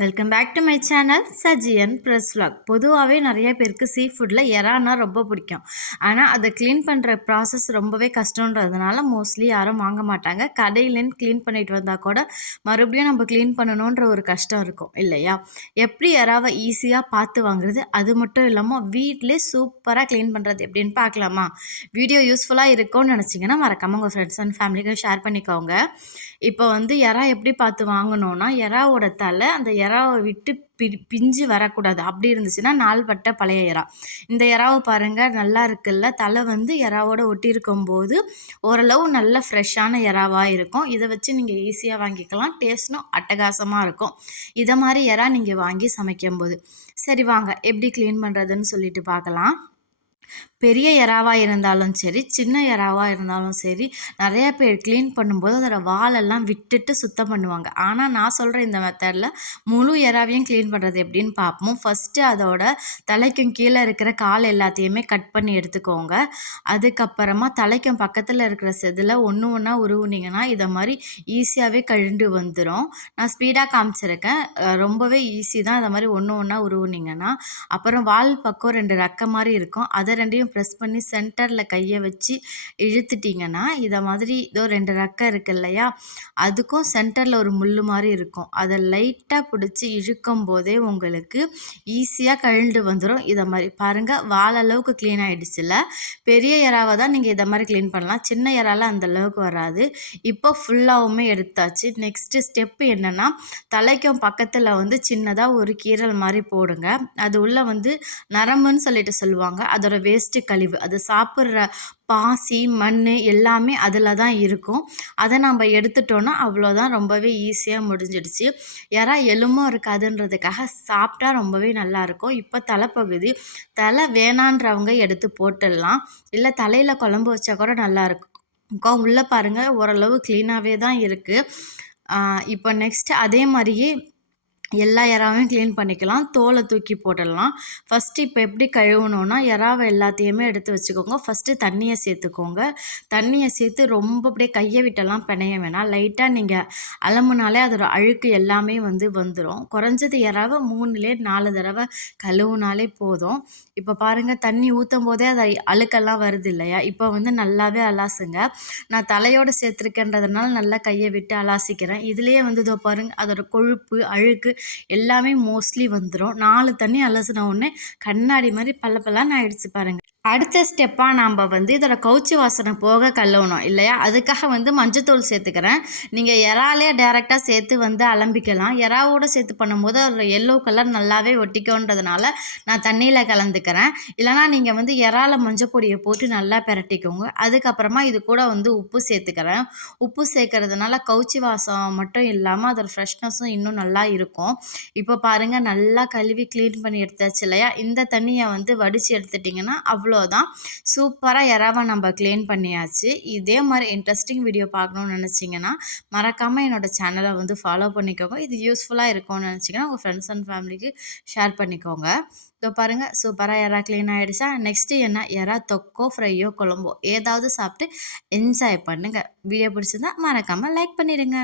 Welcome back to my channel Sajiyan press vlog பொதுவாகவே நிறைய பேருக்கு சீ ஃபுட்டில் எறானா ரொம்ப பிடிக்கும். ஆனால் அதை க்ளீன் பண்ணுற ப்ராசஸ் ரொம்பவே கஷ்டன்றதுனால மோஸ்ட்லி யாரும் வாங்க மாட்டாங்க. கடையிலேருந்து க்ளீன் பண்ணிட்டு வந்தால் கூட மறுபடியும் நம்ம க்ளீன் பண்ணணுன்ற ஒரு கஷ்டம் இருக்கும் இல்லையா? எப்படி எறாவை ஈஸியாக பார்த்து வாங்குறது? அது மட்டும் இல்லாமல் வீட்டிலே சூப்பராக க்ளீன் பண்ணுறது எப்படின்னு பார்க்கலாமா? வீடியோ யூஸ்ஃபுல்லாக இருக்கும்னு நினச்சிங்கன்னா மறக்காமல் உங்கள் ஃப்ரெண்ட்ஸ் அண்ட் ஃபேமிலிக்கு ஷேர் பண்ணிக்கோங்க. இப்போ வந்து எறா எப்படி பார்த்து வாங்கணும்னா எறாவோட தலை அந்த இறாவை விட்டு பி பிஞ்சு வரக்கூடாது. அப்படி இருந்துச்சுன்னா நாள்பட்ட பழைய இறா இந்த இறாவை பாருங்கள் நல்லா இருக்குல்ல? தலை வந்து இறாவோட ஒட்டியிருக்கும் போது ஓரளவு நல்ல ஃப்ரெஷ்ஷான இறாவாக இருக்கும். இதை வச்சு நீங்கள் ஈஸியாக வாங்கிக்கலாம். டேஸ்ட்டும் அட்டகாசமாக இருக்கும். இதை மாதிரி இறா நீங்கள் வாங்கி சமைக்கும்போது. சரி வாங்க. எப்படி க்ளீன் பண்ணுறதுன்னு சொல்லிட்டு பார்க்கலாம். பெரிய எறாவாக இருந்தாலும் சரி சின்ன எறாவாக இருந்தாலும் சரி நிறையா பேர் க்ளீன் பண்ணும்போது அதோட வாலெல்லாம் விட்டுட்டு சுத்தம் பண்ணுவாங்க. ஆனால் நான் சொல்கிற இந்த மெத்தடில் முழு எறாவையும் க்ளீன் பண்ணுறது எப்படின்னு பார்ப்போம். ஃபஸ்ட்டு அதோட தலைக்கும் கீழே இருக்கிற கால் எல்லாத்தையுமே கட் பண்ணி எடுத்துக்கோங்க. அதுக்கப்புறமா தலைக்கும் பக்கத்தில் இருக்கிற செதில் ஒன்று ஒன்றா உருவுனீங்கன்னா இதை மாதிரி ஈஸியாகவே கழுண்டு வந்துடும் நான் ஸ்பீடாக காமிச்சிருக்கேன். ரொம்பவே ஈஸி தான். இதை மாதிரி ஒன்று ஒன்றா உருவுனீங்கன்னா அப்புறம் வால் பக்கம் ரெண்டு ரக்க மாதிரி இருக்கும். அதை ரெண்டையும் ப்ரெஸ் பண்ணி சென்டரில் கையை வச்சு இழுத்துட்டிங்கன்னா இதை மாதிரி இதோ ரெண்டு ரெக்கை இருக்கு இல்லையா? அதுக்கும் சென்டரில் ஒரு முள் மாதிரி இருக்கும். அதை லைட்டாக பிடிச்சி இழுக்கும் போதே உங்களுக்கு ஈஸியாக கழுண்டு வந்துடும் இதை மாதிரி பாருங்கள் வாழ அளவுக்கு க்ளீன் ஆகிடுச்சுல பெரிய இறாவை தான் நீங்கள் இதை மாதிரி க்ளீன் பண்ணலாம். சின்ன இறால அந்த அளவுக்கு வராது. இப்போ ஃபுல்லாகவுமே எடுத்தாச்சு. நெக்ஸ்ட்டு ஸ்டெப்பு என்னென்னா தலைக்கும் பக்கத்தில் வந்து சின்னதாக ஒரு கீரல் மாதிரி போடுங்க. அது உள்ளே வந்து நரம்புன்னு சொல்லிட்டு சொல்லுவாங்க. அதோட வேஸ்ட்டு கழிவு அது சாப்பிட்ற பாசி மண் எல்லாமே அதில் தான் இருக்கும். அதை நம்ம எடுத்துட்டோன்னா அவ்வளோதான் ரொம்பவே ஈஸியாக முடிஞ்சிடுச்சு. யாரா எலும்பும் இருக்காதுன்றதுக்காக சாப்பிட்டா ரொம்பவே நல்லாயிருக்கும் இப்போ தலைப்பகுதி தலை வேணான்றவங்க எடுத்து போட்டுடலாம். இல்லை தலையில் குழம்பு வச்சா கூட நல்லாயிருக்கும் உள்ளே பாருங்கள் ஓரளவு க்ளீனாகவே தான் இருக்குது இப்போ நெக்ஸ்ட்டு அதே மாதிரியே எல்லா இறாவையும் க்ளீன் பண்ணிக்கலாம். தோலை தூக்கி போட்டுடலாம். ஃபஸ்ட்டு இப்போ எப்படி கழுவணுன்னா இறாவை எல்லாத்தையுமே எடுத்து வச்சுக்கோங்க. ஃபஸ்ட்டு தண்ணியை சேர்த்துக்கோங்க. தண்ணியை சேர்த்து ரொம்ப அப்படியே கையை விட்டெல்லாம் பிணைய வேணாம். லைட்டாக நீங்கள் அலம்புனாலே அதோட அழுக்கு எல்லாமே வந்து வந்துடும் குறைஞ்சது இறாவை மூணுலே நாலு தடவை கழுவுனாலே போதும். இப்போ பாருங்கள் தண்ணி ஊற்றும் போதே அதை அழுக்கெல்லாம் வருது இல்லையா? இப்போ வந்து நல்லாவே அலாசுங்க. நான் தலையோடு சேர்த்துருக்கேன்றதுனால நல்லா கையை விட்டு அலாசிக்கிறேன். இதுலேயே வந்து இதோ பாருங்கள் அதோட கொழுப்பு அழுக்கு எல்லாமே மோஸ்ட்லி வந்துடும் நாலு தண்ணி அலசின உடனே கண்ணாடி மாதிரி பல்ல பல்லான்னு ஆயிடுச்சு பாருங்கள் அடுத்த ஸ்டெப்பாக நாம் வந்து இதோட கவுச்சி வாசனை போக கழுவணும் இல்லையா? அதுக்காக வந்து மஞ்சத்தூள் சேர்த்துக்கிறேன். நீங்கள் இறாலே டேரெக்டாக சேர்த்து வந்து அலம்பிக்கலாம். இறாவோடு சேர்த்து பண்ணும்போது அதோட எல்லோ கலர் நல்லாவே ஒட்டிக்கோன்றதுனால நான் தண்ணியில் கலந்துக்கிறேன். இல்லைனா நீங்கள் வந்து இறால மஞ்சள் பொடியை போட்டு நல்லா பிரட்டிக்கோங்க. அதுக்கப்புறமா இது கூட வந்து உப்பு சேர்த்துக்கிறேன். உப்பு சேர்க்கறதுனால கவுச்சி வாசம் மட்டும் இல்லாமல் அதோட ஃப்ரெஷ்னஸும் இன்னும் நல்லா இருக்கும். இப்போ பாருங்கள் நல்லா கழுவி க்ளீன் பண்ணி எடுத்தாச்சு இல்லையா? இந்த தண்ணியை வந்து வடித்து எடுத்துட்டிங்கன்னா அவ்வளோ அவ்வளோதான் சூப்பராக எறாவை நம்ம க்ளீன் பண்ணியாச்சு. இதே மாதிரி இன்ட்ரெஸ்டிங் வீடியோ பார்க்கணுன்னு நினச்சிங்கன்னா மறக்காமல் என்னோடய சேனலை வந்து ஃபாலோ பண்ணிக்கோங்க. இது யூஸ்ஃபுல்லாக இருக்கும்னு நினச்சிங்கன்னா உங்கள் ஃப்ரெண்ட்ஸ் அண்ட் ஃபேமிலிக்கு ஷேர் பண்ணிக்கோங்க. இதோ பாருங்கள் சூப்பராக எறா க்ளீன் ஆகிடுச்சா நெக்ஸ்ட்டு என்ன? எறா தொக்கோ ஃப்ரையோ குழம்போ? ஏதாவது சாப்பிட்டு என்ஜாய் பண்ணுங்கள் வீடியோ பிடிச்சிருந்தா மறக்காமல் லைக் பண்ணிவிடுங்க